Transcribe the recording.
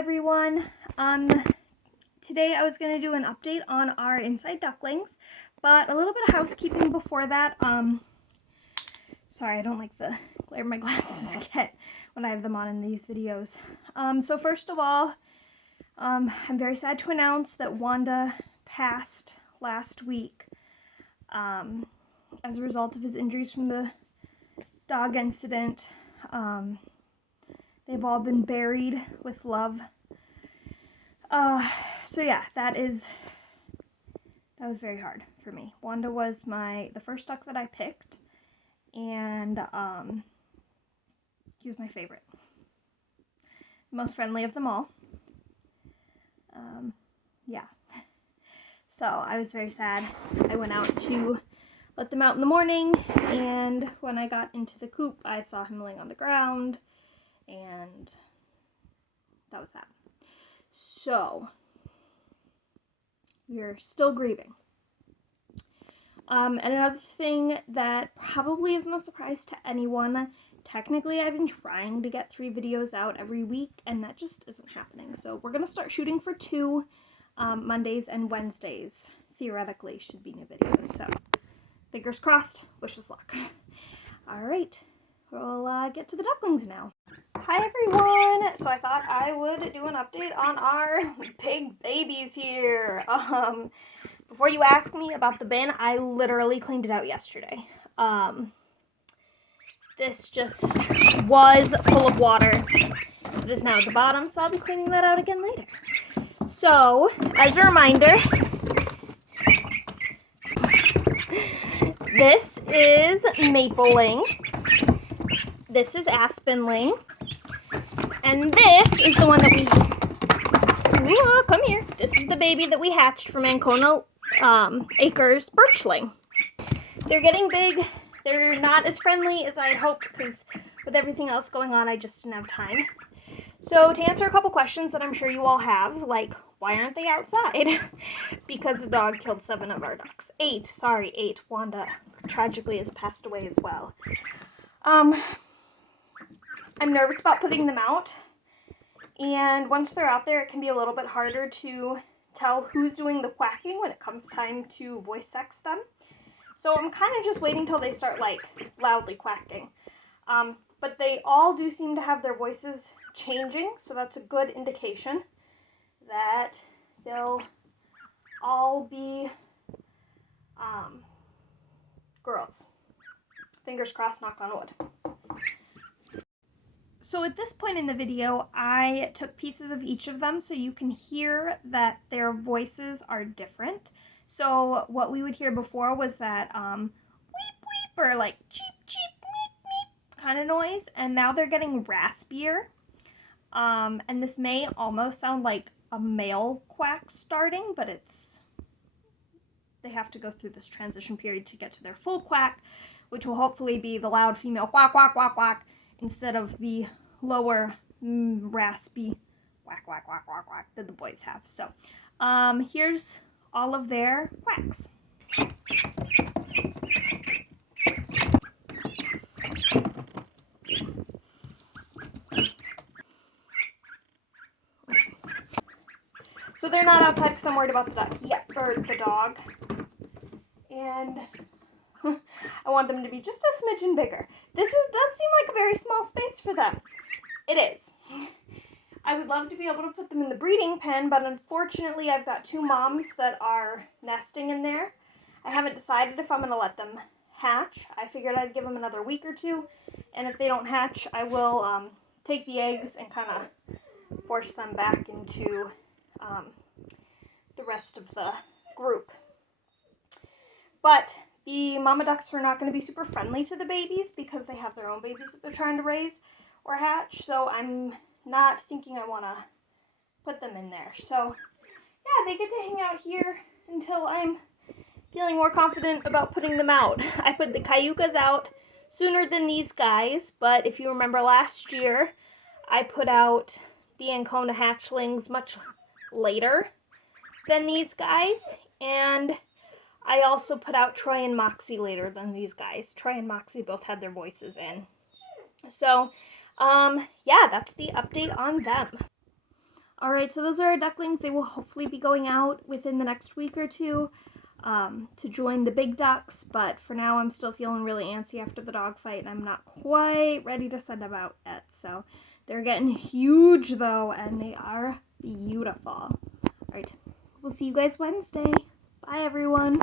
everyone. Today I was going to do an update on our inside ducklings, but a little bit of housekeeping before that. Sorry, I don't like the glare my glasses get when I have them on in these videos. So first of all, I'm very sad to announce that Wanda passed last week as a result of his injuries from the dog incident. They've all been buried with love. So yeah, that was very hard for me. Wanda was the first duck that I picked, and he was my favorite. The most friendly of them all. Yeah. So I was very sad. I went out to let them out in the morning, and when I got into the coop, I saw him laying on the ground, and that was that. So, we're still grieving. And another thing that probably isn't a surprise to anyone, technically I've been trying to get 3 videos out every week, and that just isn't happening. So we're going to start shooting for 2 Mondays and Wednesdays. Theoretically should be new videos, so fingers crossed, wish us luck. Alright, we'll get to the ducklings now. Hi everyone! So I thought I would do an update on our big babies here. Before you ask me about the bin, I literally cleaned it out yesterday. This just was full of water. It is now at the bottom, so I'll be cleaning that out again later. So, as a reminder, this is Mapleling, this is Aspenling, and this is the one that come here. This is the baby that we hatched from Ancona Acres Birchling. They're getting big. They're not as friendly as I had hoped because with everything else going on, I just didn't have time. So to answer a couple questions that I'm sure you all have, like, why aren't they outside? Because the dog killed 7 of our ducks. 8. Wanda tragically has passed away as well. I'm nervous about putting them out. And once they're out there, it can be a little bit harder to tell who's doing the quacking when it comes time to voice sex them. So I'm kind of just waiting till they start, like, loudly quacking. But they all do seem to have their voices changing, so that's a good indication that they'll all be girls. Fingers crossed, knock on wood. So at this point in the video, I took pieces of each of them so you can hear that their voices are different. So what we would hear before was that weep weep or like cheep cheep meep meep kind of noise, and now they're getting raspier. And this may almost sound like a male quack starting, but they have to go through this transition period to get to their full quack, which will hopefully be the loud female quack quack quack quack instead of the lower raspy quack quack quack quack quack that the boys have. So here's all of their quacks. So they're not outside because I'm worried about the duck. Yep, or the dog. And I want them to be just a smidgen bigger. Does seem like a very small space for them. It is. I would love to be able to put them in the breeding pen, but unfortunately I've got 2 moms that are nesting in there. I haven't decided if I'm going to let them hatch. I figured I'd give them another week or 2, and if they don't hatch, I will take the eggs and kind of force them back into the rest of the group. But the mama ducks are not going to be super friendly to the babies because they have their own babies that they're trying to raise or hatch, so I'm not thinking I want to put them in there. So yeah, they get to hang out here until I'm feeling more confident about putting them out. I put the cayucas out sooner than these guys, but if you remember last year, I put out the Ancona hatchlings much later than these guys, and I also put out Troy and Moxie later than these guys. Troy and Moxie both had their voices in. So, yeah, that's the update on them. All right, so those are our ducklings. They will hopefully be going out within the next week or two to join the big ducks, but for now I'm still feeling really antsy after the dog fight, and I'm not quite ready to send them out yet. So they're getting huge though, and they are beautiful. All right, we'll see you guys Wednesday. Bye everyone.